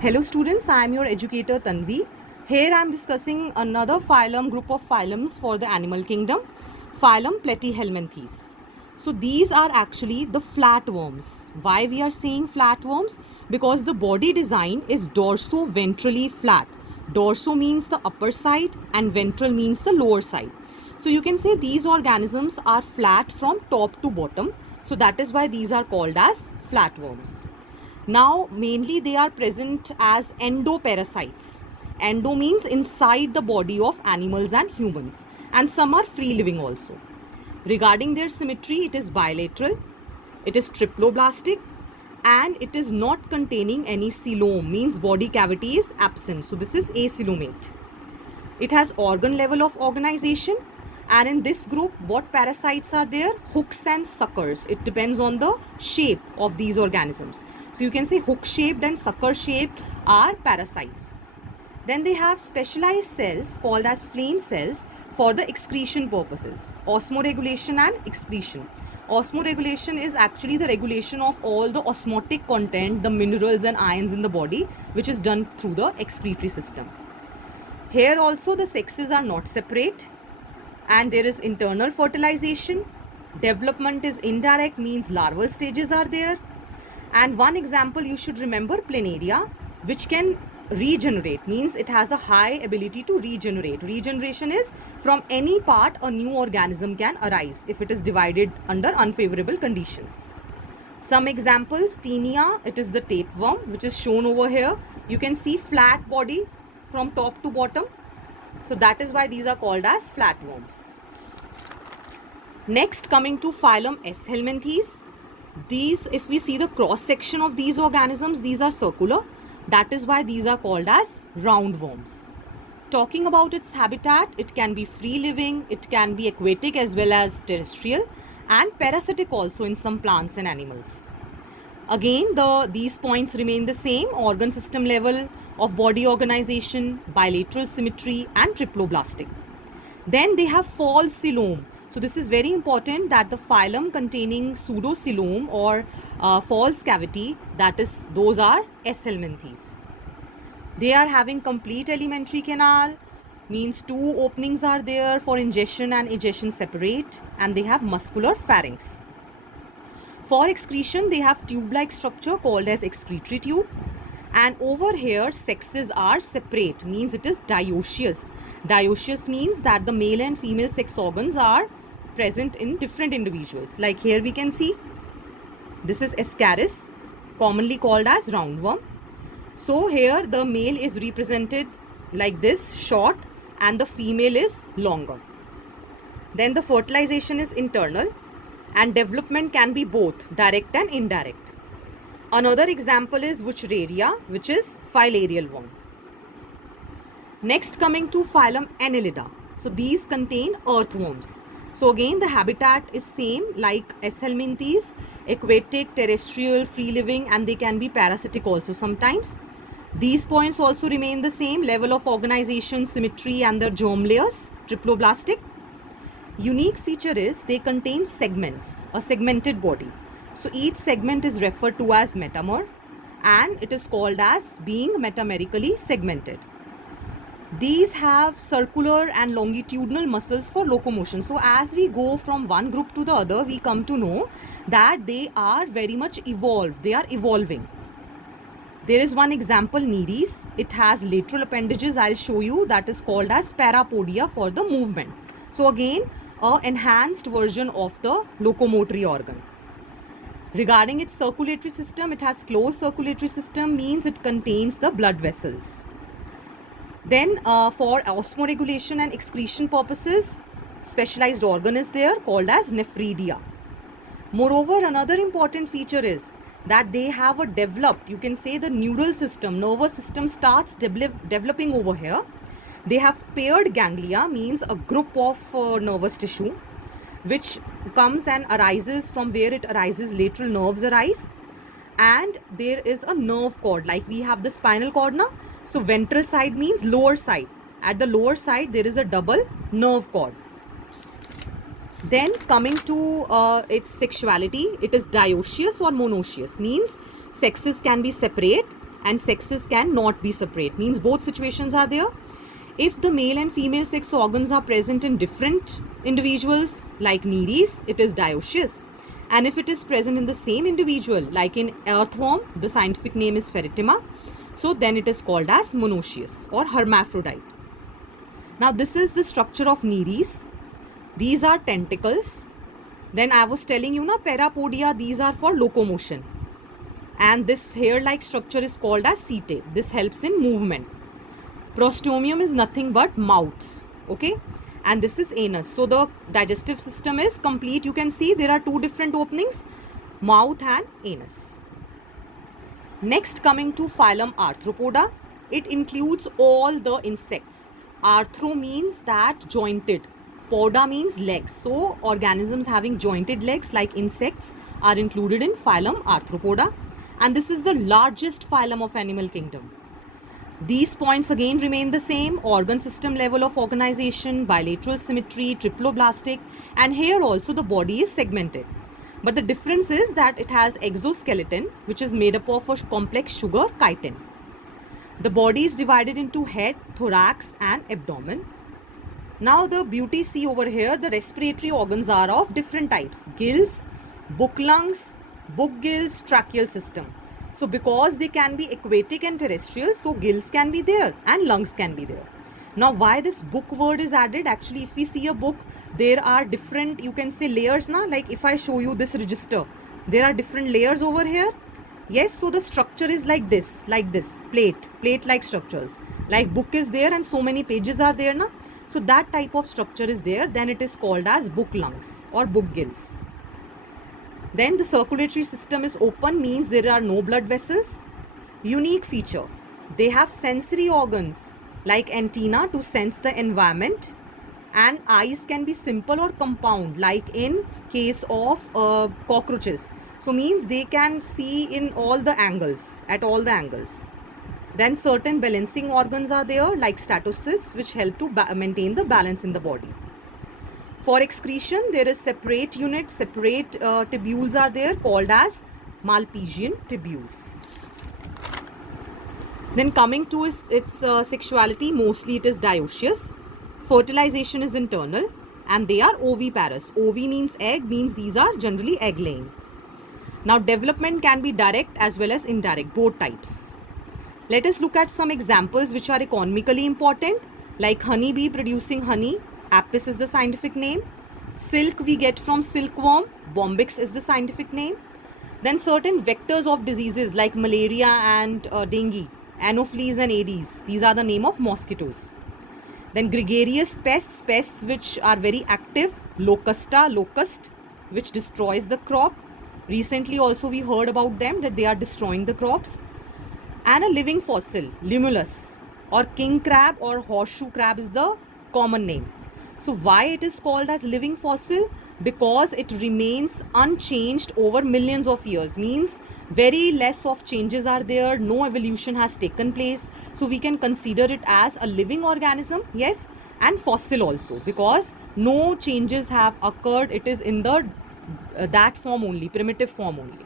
Hello students, I am your educator Tanvi. Here I am discussing another group of phylums for the animal kingdom, phylum Platyhelminthes. So these are actually the flatworms. Why we are saying flatworms? Because the body design is dorso-ventrally flat. Dorso means the upper side and ventral means the lower side. So you can say these organisms are flat from top to bottom. So that is why these are called as flatworms. Now, mainly they are present as endoparasites. Endo means inside the body of animals and humans, and some are free living also. Regarding their symmetry, it is bilateral, it is triploblastic, and it is not containing any coelom, means body cavity is absent. So this is acoelomate. It has organ level of organization, and in this group what parasites are there? Hooks and suckers. It depends on the shape of these organisms. So you can say hook shaped and sucker shaped are parasites. Then they have specialized cells called as flame cells for the excretion purposes, osmoregulation and excretion. Osmoregulation is actually the regulation of all the osmotic content, the minerals and ions in the body, which is done through the excretory system. Here also the sexes are not separate, and there is internal fertilization. Development is indirect, means larval stages are there. And one example you should remember, planaria, which can regenerate, means it has a high ability to regenerate. Regeneration is from any part a new organism can arise if it is divided under unfavorable conditions. Some examples, Taenia, it is the tapeworm which is shown over here. You can see flat body from top to bottom. So that is why these are called as flatworms. Next, coming to phylum S. helminthes. These, if we see the cross section of these organisms, these are circular. That is why these are called as roundworms. Talking about its habitat, it can be free living, it can be aquatic as well as terrestrial, and parasitic also in some plants and animals. Again, these points remain the same: organ system level of body organization, bilateral symmetry, and triploblastic. Then they have false coelom. So this is very important, that the phylum containing pseudocoelom or false cavity, that is, those are S. helminthes. They are having complete alimentary canal, means two openings are there for ingestion and egestion separate, and they have muscular pharynx. For excretion, they have tube-like structure called as excretory tube. And over here, sexes are separate, means it is dioecious. Dioecious means that the male and female sex organs are present in different individuals. Like here we can see, this is Ascaris, commonly called as roundworm. So here the male is represented like this, short, and the female is longer. Then the fertilization is internal, and development can be both direct and indirect. Another example is Wuchereria, which is filarial worm. Next, coming to phylum Annelida. So these contain earthworms. So again, the habitat is same like S. helminthes, aquatic, terrestrial, free living, and they can be parasitic also sometimes. These points also remain the same: level of organization, symmetry, and their germ layers, triploblastic. Unique feature is they contain segments, a segmented body. So each segment is referred to as metamer, and it is called as being metamerically segmented. These have circular and longitudinal muscles for locomotion. So as we go from one group to the other, we come to know that they are very much evolved. They are evolving. There is one example, Nereis. It has lateral appendages. I'll show you. That is called as parapodia for the movement. So again, an enhanced version of the locomotory organ. Regarding its circulatory system, it has closed circulatory system, means it contains the blood vessels. Then for osmoregulation and excretion purposes, specialized organ is there called as nephridia. Moreover, another important feature is that they have a developed, you can say the neural system, nervous system starts developing over here. They have paired ganglia, means a group of nervous tissue which comes and arises from where it arises, lateral nerves arise, and there is a nerve cord, like we have the spinal cord now. So ventral side means lower side. At the lower side, there is a double nerve cord. Then coming to its sexuality, it is dioecious or monoecious, means sexes can be separate, and sexes can not be separate. Means both situations are there. If the male and female sex organs are present in different individuals, like Nereis, it is dioecious. And if it is present in the same individual, like in earthworm, the scientific name is Pheretima, so then it is called as monoecious or hermaphrodite. Now this is the structure of Nereis. These are tentacles. Then I was telling you na, parapodia, these are for locomotion. And this hair-like structure is called as setae. This helps in movement. Prostomium is nothing but mouth, okay? And this is anus. So the digestive system is complete. You can see there are two different openings, mouth and anus. Next, coming to phylum Arthropoda, it includes all the insects. Arthro means that jointed. Poda means legs. So organisms having jointed legs like insects are included in phylum Arthropoda. And this is the largest phylum of animal kingdom. These points again remain the same: organ system level of organization, bilateral symmetry, triploblastic, and here also the body is segmented. But the difference is that it has exoskeleton, which is made up of a complex sugar chitin. The body is divided into head, thorax and abdomen. Now the beauty, see over here, the respiratory organs are of different types: gills, book lungs, book gills, tracheal system. So because they can be aquatic and terrestrial, so gills can be there and lungs can be there. Now why this book word is added? Actually, if we see a book, there are different, you can say, layers na. Like if I show you this register, there are different layers over here. Yes, so the structure is like this, plate-like structures. Like book is there and so many pages are there na. So that type of structure is there. Then it is called as book lungs or book gills. Then the circulatory system is open, means there are no blood vessels. Unique feature, they have sensory organs like antenna to sense the environment, and eyes can be simple or compound like in case of cockroaches. So means they can see in all the angles, at all the angles. Then certain balancing organs are there like statocysts, which help to maintain the balance in the body. For excretion, there is separate unit, separate tubules are there called as Malpighian tubules. Then coming to its sexuality, mostly it is dioecious. Fertilization is internal and they are oviparous. Ovi means egg, means these are generally egg laying. Now development can be direct as well as indirect, both types. Let us look at some examples which are economically important, like honeybee producing honey. Apis is the scientific name. Silk we get from silkworm. Bombyx is the scientific name. Then certain vectors of diseases like malaria and dengue, Anopheles and Aedes. These are the name of mosquitoes. Then gregarious pests, pests which are very active. Locusta, locust, which destroys the crop. Recently also we heard about them, that they are destroying the crops. And a living fossil, Limulus or king crab or horseshoe crab is the common name. So why it is called as living fossil? Because it remains unchanged over millions of years, means very less of changes are there, no evolution has taken place. So we can consider it as a living organism, yes, and fossil also, because no changes have occurred. It is in the that form only, primitive form only.